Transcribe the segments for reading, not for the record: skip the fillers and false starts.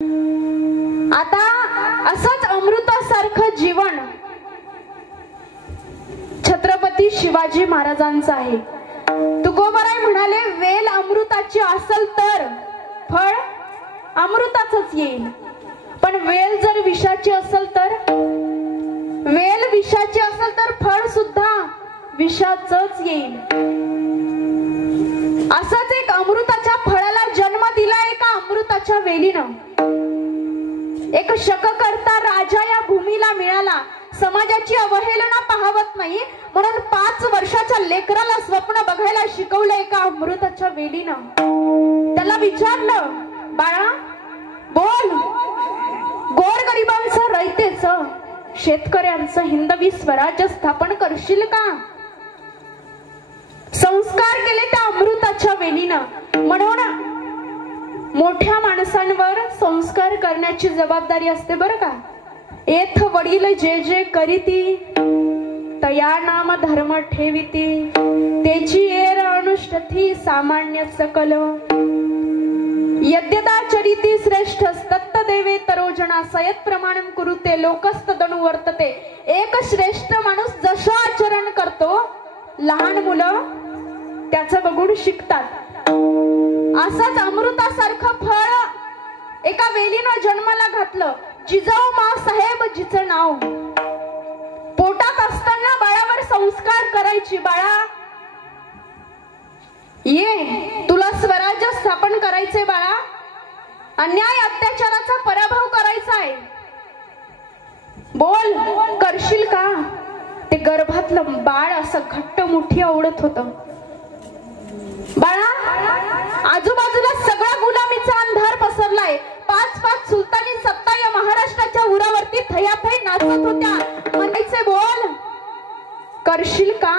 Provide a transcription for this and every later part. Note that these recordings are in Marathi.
आता असंच अमृतासारखं जीवन छत्रपती शिवाजी महाराजांचं आहे। तुकोबाराय म्हणाले, वेल अमृताची असेल तर फळ अमृताचंच येईल, पण वेल जर विषाची असेल तर फळ सुद्धा विषाचंच येईल। असंच एक अमृताच्या फळाला जन्म दिला एका अमृताच्या वेलीनं। एक शककर्ता राजा या भूमीला मिळाला, समाजाची अवहेलना पाहवत नाही म्हणून 5 वर्षाच्या लेकराला स्वप्न बघायला शिकवलं एका अमृताच्या वेलीनं। त्याला विचारलं, बाळा बोल, गोरगरिबांचं, रयतेचं, शेतकऱ्यांचं हिंदवी स्वराज्य स्थापन करशील का? संस्कार केले त्या अमृताच्या वेलीनं। म्हणून मोठ्या माणसांवर संस्कार करण्याची जबाबदारी असते बरं का। एथ वडील जे जे करीती तया नाम धर्म ठेविती, तेची एर अनुष्ठती सामान्य सकल। यद्यदा चरिती श्रेष्ठ तत्त देवे तरोजना, सयत प्रमाणम कुरुते लोकस्तदनु वर्तते। एक श्रेष्ठ माणूस जसं आचरण करतो, लहान मुलं त्याचं बघून शिकतात। असंच अमृतासारखं फळ एका वेलीनं जन्माला घातलं। जिजाऊ माँसाहेब जिचं नाव, पोटात असताना बाळावर संस्कार करायची। बाळा ये, तुला स्वराज्य स्थापन करायचंय बाळा, अन्याय अत्याचाराचा पराभव करायचा आहे, बोल करशील का? ते गर्भातलं बाळ असं घट्ट मुठी आवडत होतं। बाळा, आजूबाजूला सगळा गुलामीचा अंधार पसरलाय। 5 सुलतानी सत्ता या महाराष्ट्राच्या उरावरती थयाथय नाचत होत्या। म्हणायचे बोल करशील का?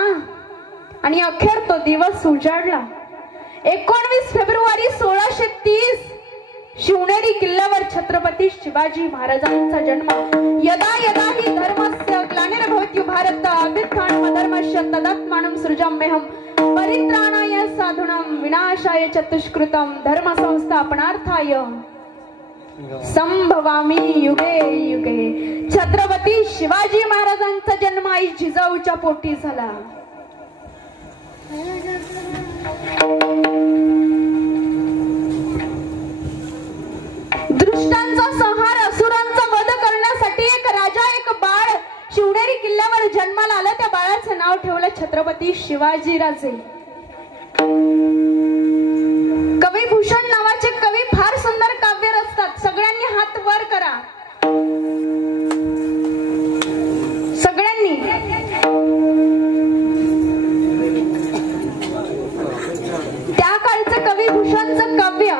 आणि अखेर तो दिवस उजाडला। 19 फेब्रुवारी 1630 शिवनेरी किल्ल्यावर छत्रपती शिवाजी महाराजांचा जन्म। यदा यदा हि धर्मस्य ग्लानिर्भवति भारत, अभ्युत्थानम् धर्मस्य तदात्मानं सृजाम्यहम्, परित्राणाय साधूनां विनाशाय च दुष्कृतं, धर्म संस्थापनार्थाय संभवामि युगे युगे। छत्रपती शिवाजी महाराजांचा जन्म आई जिजाऊच्या पोटी झाला। दुष्टांचा संहार, असुरांचा वध करण्यासाठी एक राजा, एक बाळ शिवनेरी किल्ल्यावर जन्माला आलं। त्या बाळाचं नाव ठेवलं छत्रपती शिवाजीराजे। कवी भूषण नावाचे कवी फार सुंदर काव्य रचतात। सगळ्यांनी हात वर करा, सगळ्यांनी। त्या काळचं कवी भूषणचं काव्य,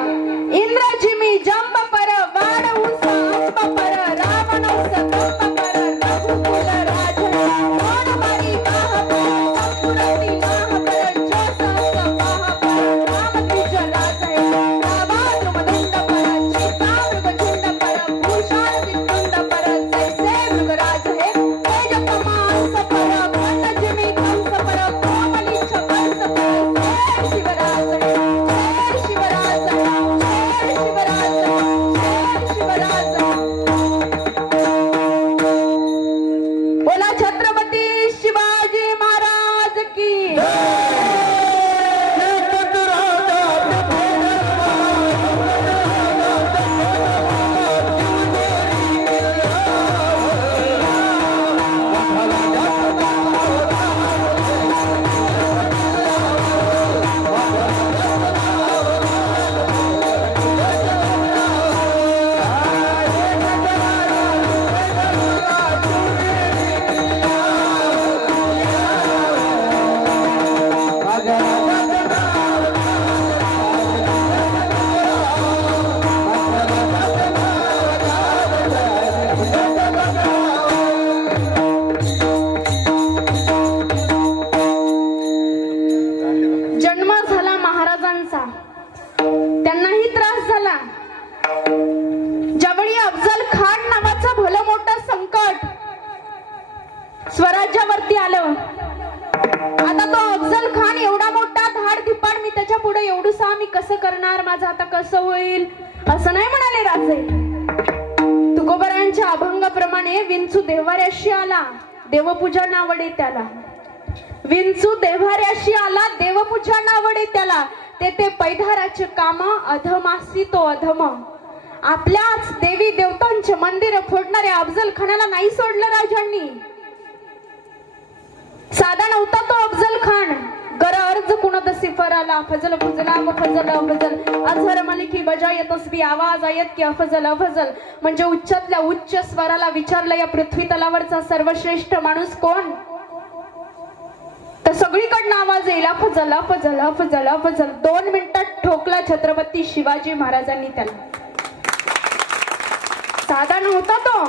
इंद्रजिमी जंप पर वाड उंच अंब पर, रावणौस कंप पर रघुकुल राजन, कोणबारी माह पर संपुरती माह पर, जोसंस माह पर रामद्विज राज है, रावा द्रुमदंड पर चिता मृगचंड पर, भूषण सिंधुंड पर जैसे मृगराज है, तेज कमांस पर भंडजिमी कंस पर, कोमली छपंस पर जय शिवराज है, जय शिवराज है, जय शिवराज है, जय शिवराज है। बोला छत्रपती शिवाजी महाराज की जन्म झाला महाराजांचा, त्यांनाही त्रास झाला। ज्यावेळी अफजल खान नावाचं भलं मोठं संकट स्वराज्यावरती आलं, आता तो अफजल खान एवढा मोठा धाड धिप्पाड, मी त्याच्या पुढे एवढूसा मी कसं करणार, माझं आता कसं होईल, असं नाही म्हणाले राजे। म्हणे विंचू देव्हाऱ्याशी आला देवपूजा नावडे त्याला, विंचू देव्हाऱ्याशी आला देवपूजा नावडे त्याला, ते पैधाराचे काम अधमासी तो अधम. आपल्याच देवी देवतांचे मंदिर फोडणाऱ्या अफजल खानाला नाही सोडलं राजांनी. साधा नव्हता तो अफजल खान. अर्ज कुणद सिफराला फजल फजला फजल फजल अझर मलिकी बजाय तस्बी आवाज आयत की अफजल अफजल. म्हणजे उच्चातल्या उच्च स्वराला विचारलं या पृथ्वी तलावरचा सर्वश्रेष्ठ माणूस कोण, तर सगळीकडनं आवाज येईल अफजल अफजल अफजल अफजल. 2 मिनिटात ठोकला छत्रपती शिवाजी महाराजांनी त्याला. साधा नव्हता तो.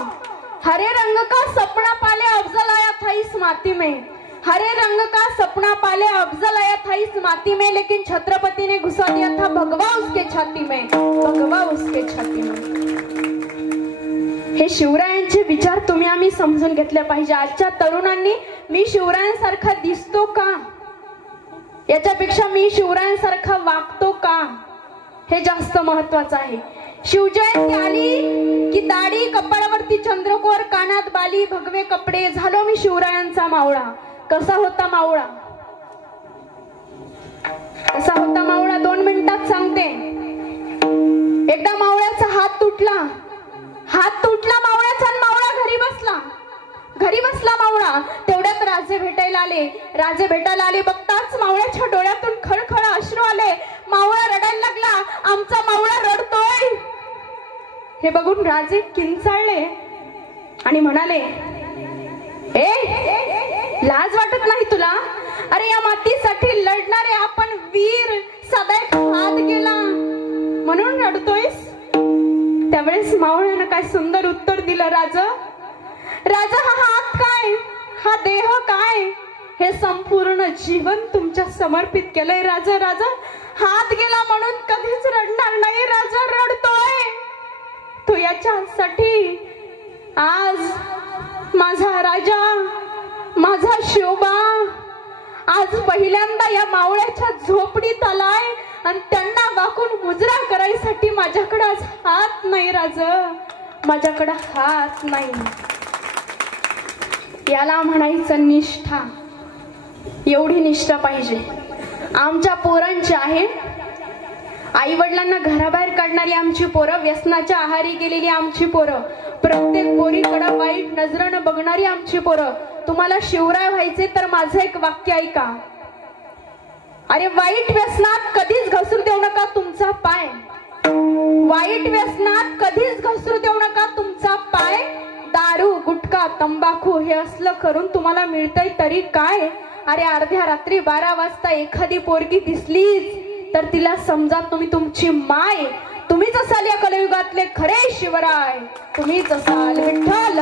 हरे रंग का सपना पाले अफजल आया था इस माती में, हरे रंग का सपना पाले अफजल आया था इस माती में, लेकिन छत्रपति ने घुसा दिया था भगवा उसके छाती में, भगवा उसके छाती में. हे शिवरायांचे विचार तुम्ही आम्ही समजून घेतले पाहिजे. आजच्या तरुणांनी मी शिवरायांसारखा दिसतो का, याच्यापेक्षा मी शिवरायांसारखा वागतो का, हे जास्त महत्वाचं आहे. शिवजयंती आली की दाढी, कपाळावरती चंद्रकोर, कानात बाली, भगवे कपडे, झालो मी शिवरायांचा मावळा. कसा होता मावळा, कसा होता मावळा 2 मिनिटात सांगते. एकदा मावळ्याचा हात तुटला मावळ्याचा, आणि मावळा घरी बसला मावळा. तेवढ्यात राजे भेटायला आले. बघताच मावळ्याच्या डोळ्यातून खळखळ अश्रू आले. मावळा रडायला लागला, आमचा मावळा रडतोय. हे बघून राजे किंचाळले आणि म्हणाले, लाज वाटत नाही तुला? अरे या मातीसाठी लढणारे आपण वीर, सदैव हात गेला म्हणून रडतोयस? त्यावेळेस मावळ्यानं काय सुंदर उत्तर दिलं, राजा हा हात काय, हा देह काय, हे संपूर्ण जीवन तुमच्या समर्पित केलंय. राजा हात गेला म्हणून कधीच रडणार नाही. राजा रडतोय तो याच्यासाठी. आज माझा राजा, माझा शिवबा आज पहिल्यांदा या मावळ्याच्या झोपडीत आलाय, आणि त्यांना वाकून मुजरा करायसाठी माझ्याकडे आज हात नाही. राजा माझ्याकडे हात नाही. याला म्हणायचं निष्ठा. एवढी निष्ठा पाहिजे आमच्या पोरांची आहे. आई वडिलांना घराबाहेर काढणारी आमची पोरं, व्यसनाच्या आहारी गेलेली आमची पोरं, प्रत्येक पोरीकडे वाईट नजरेनं बघणारी आमची पोरं. तुम्हाला शिवराय व्हायचे तर माझं एक वाक्य ऐका. अरे वाईट व्यसनात कधीच घसरू देऊ नका तुमचा पाय, वाईट व्यसनात कधीच घसरू देऊ नका तुमचा पाय. दारू, गुटखा, तंबाखू हे असलं करून तुम्हाला मिळतंय तरी काय? अरे अर्ध्या रात्री 12 वाजता एखादी पोरगी दिसलीच तर तिला समजा तुम्ही तुमची माय. तुम्हीच असाल या कलयुगातले खरे शिवराय, तुम्हीच असाल विठ्ठल.